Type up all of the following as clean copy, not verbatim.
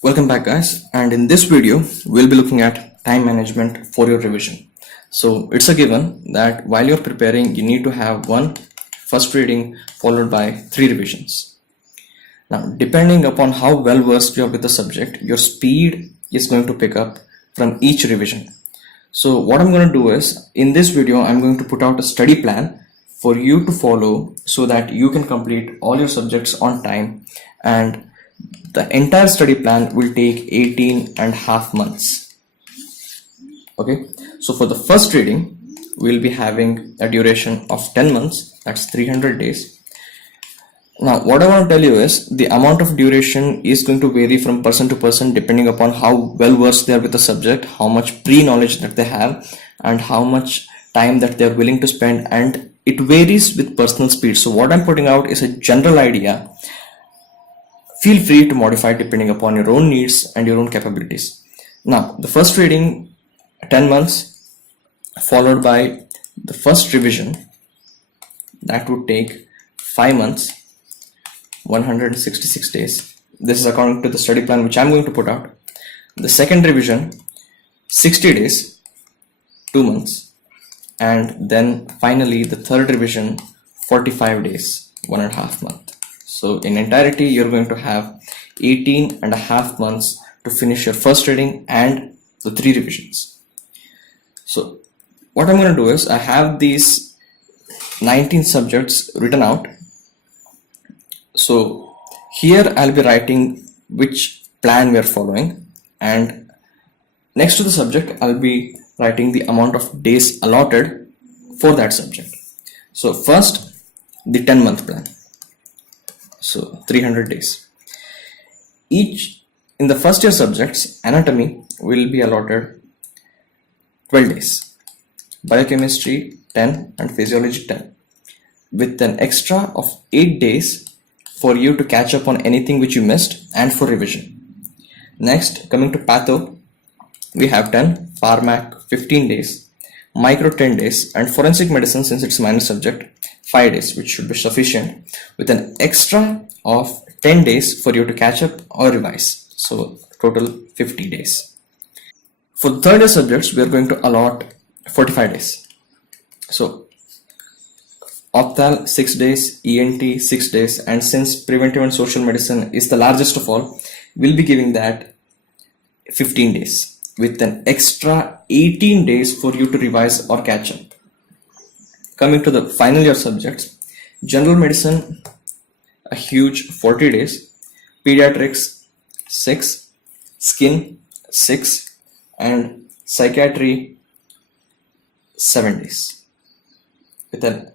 Welcome back guys, and in this video we'll be looking at time management for your revision. So it's a given that while you're preparing you need to have one first reading followed by 3 revisions. Now depending upon how well versed you are with the subject, your speed is going to pick up from each revision. So what I'm going to do is, in this video I'm going to put out a study plan for you to follow so that you can complete all your subjects on time, and the entire study plan will take 18 and a half months. Okay, so for the first reading we'll be having a duration of 10 months, that's 300 days. Now what I want to tell you is the amount of duration is going to vary from person to person depending upon how well versed they are with the subject, how much pre-knowledge that they have, and how much time that they are willing to spend, and it varies with personal speed. So what I'm putting out is a general idea. Feel free to modify depending upon your own needs and your own capabilities. Now, the first reading, 10 months, followed by the first revision, that would take 5 months, 166 days. This is according to the study plan which I'm going to put out. The second revision, 60 days, 2 months. And then finally the third revision, 45 days, 1.5 months. So in entirety, you're going to have 18 and a half months to finish your first reading and the 3 revisions. So what I'm going to do is, I have these 19 subjects written out. So here I'll be writing which plan we are following, and next to the subject I'll be writing the amount of days allotted for that subject. So first, the 10-month plan. So 300 days. Each in the first year subjects, anatomy will be allotted 12 days, biochemistry 10, and physiology 10, with an extra of 8 days for you to catch up on anything which you missed and for revision. Next, coming to patho, we have 10, pharmac 15 days, micro 10 days, and forensic medicine, since it's a minor subject, 5 days, which should be sufficient, with an extra of 10 days for you to catch up or revise. So total 50 days. For the third year subjects, we are going to allot 45 days. So opthal 6 days, ENT 6 days, and since preventive and social medicine is the largest of all, we'll be giving that 15 days with an extra 18 days for you to revise or catch up. Coming to the final year subjects, general medicine, a huge 40 days, pediatrics 6, skin 6, and psychiatry 7 days, with an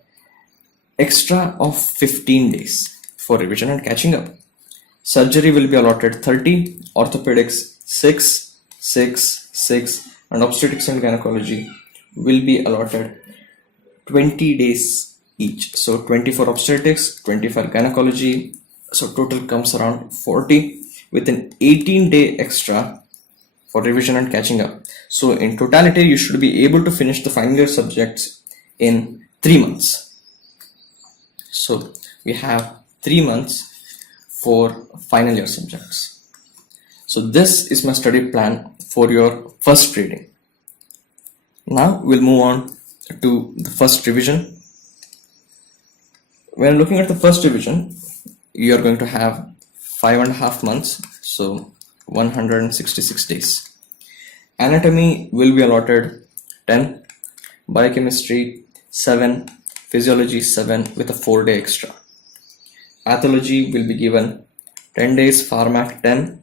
extra of 15 days for revision and catching up. Surgery will be allotted 30, orthopedics 6, 6, 6, and obstetrics and gynecology will be allotted 20 days each. So 20 for obstetrics, 20 for gynecology. So total comes around 40, with an 18-day extra for revision and catching up. So in totality, you should be able to finish the final year subjects in 3 months. So we have 3 months for final year subjects. So this is my study plan for your first reading. Now we'll move on to the first revision. When looking at the first revision, you are going to have 5.5 months, so 166 days. Anatomy will be allotted 10, biochemistry 7, physiology 7 with a 4-day extra. Pathology will be given 10 days, pharmac 10,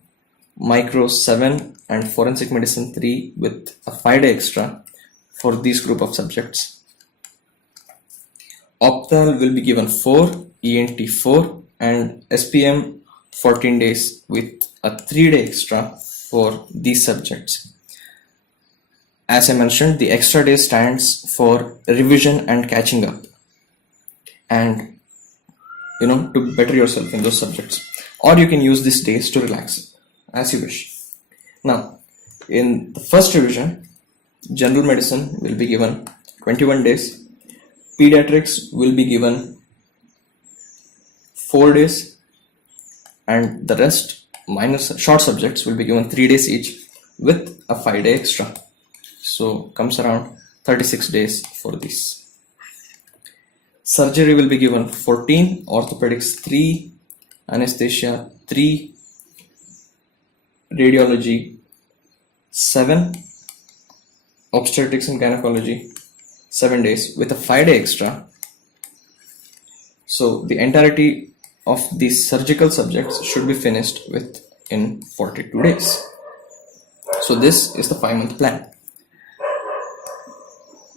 micro 7, and forensic medicine 3 with a 5-day extra for these group of subjects. Opthal will be given 4, ENT 4, and SPM 14 days with a 3-day extra for these subjects. As I mentioned, the extra day stands for revision and catching up, and to better yourself in those subjects, or you can use these days to relax as you wish. Now, in the first revision, general medicine will be given 21 days, pediatrics will be given 4 days, and the rest short subjects will be given 3 days each with a 5-day extra. So comes around 36 days for this. Surgery will be given 14, orthopedics 3, anesthesia 3, radiology 7, obstetrics and gynecology 7 days with a 5-day extra. So the entirety of these surgical subjects should be finished in 42 days. So this is the 5-month plan.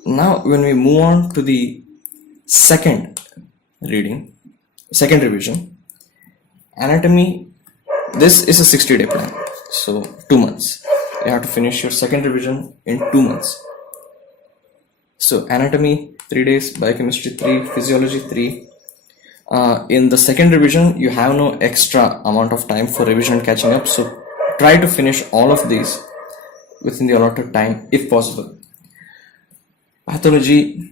Now when we move on to the second revision, anatomy, this is a 60-day plan. So 2 months. You have to finish your second revision in 2 months. So anatomy 3 days, biochemistry 3, physiology 3. In the second revision, you have no extra amount of time for revision and catching up. So try to finish all of these within the allotted time if possible. Pathology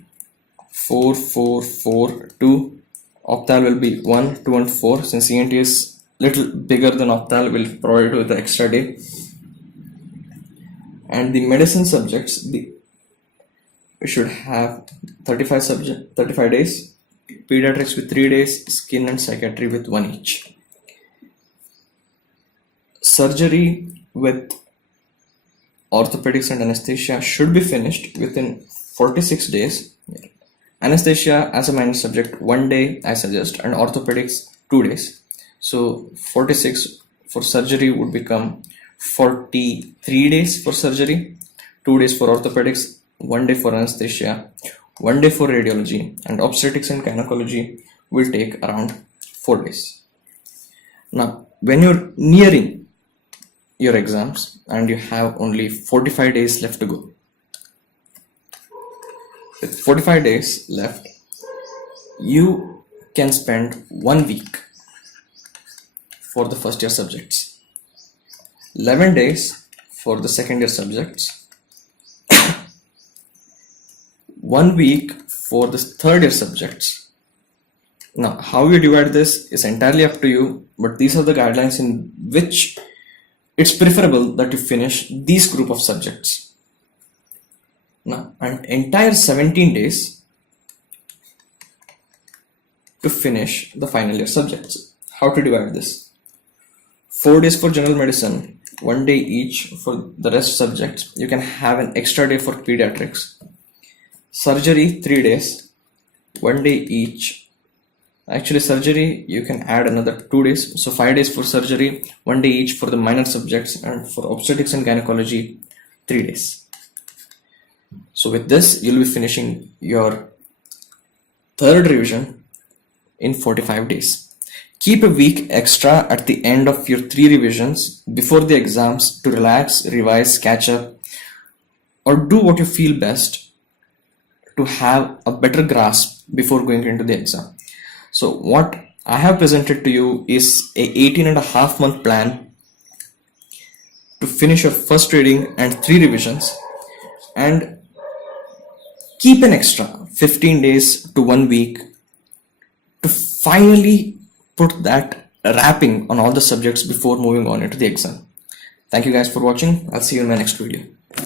4, 4, 4, 2. Opthal will be 1, 2 and 4. Since ENT is little bigger than opthal, will provide you with the extra day. And the medicine subjects, we should have 35 days. Pediatrics with 3 days, skin and psychiatry with 1 each. Surgery with orthopedics and anesthesia should be finished within 46 days. Anesthesia as a minor subject 1 day I suggest, and orthopedics 2 days. So 46 for surgery would become 43 days for surgery, 2 days for orthopedics, 1 day for anesthesia, 1 day for radiology, and obstetrics and gynecology will take around 4 days. Now, when you're nearing your exams and you have only 45 days left to go, with 45 days left, you can spend 1 week for the first year subjects, 11 days for the second year subjects, 1 week for the third year subjects. Now, how you divide this is entirely up to you, but these are the guidelines in which it's preferable that you finish these group of subjects. Now, an entire 17 days to finish the final year subjects. How to divide this? 4 days for general medicine, 1 day each for the rest subjects. You can have an extra day for pediatrics. Surgery 3 days, 1 day each. Actually, surgery you can add another 2 days, so 5 days for surgery, 1 day each for the minor subjects, and for obstetrics and gynecology 3 days. So with this, you'll be finishing your third revision in 45 days. Keep a week extra at the end of your 3 revisions before the exams to relax, revise, catch up, or do what you feel best to have a better grasp before going into the exam. So what I have presented to you is a 18.5-month plan to finish your first reading and 3 revisions, and keep an extra 15 days to 1 week to finally put that wrapping on all the subjects before moving on into the exam. Thank you guys for watching. I'll see you in my next video.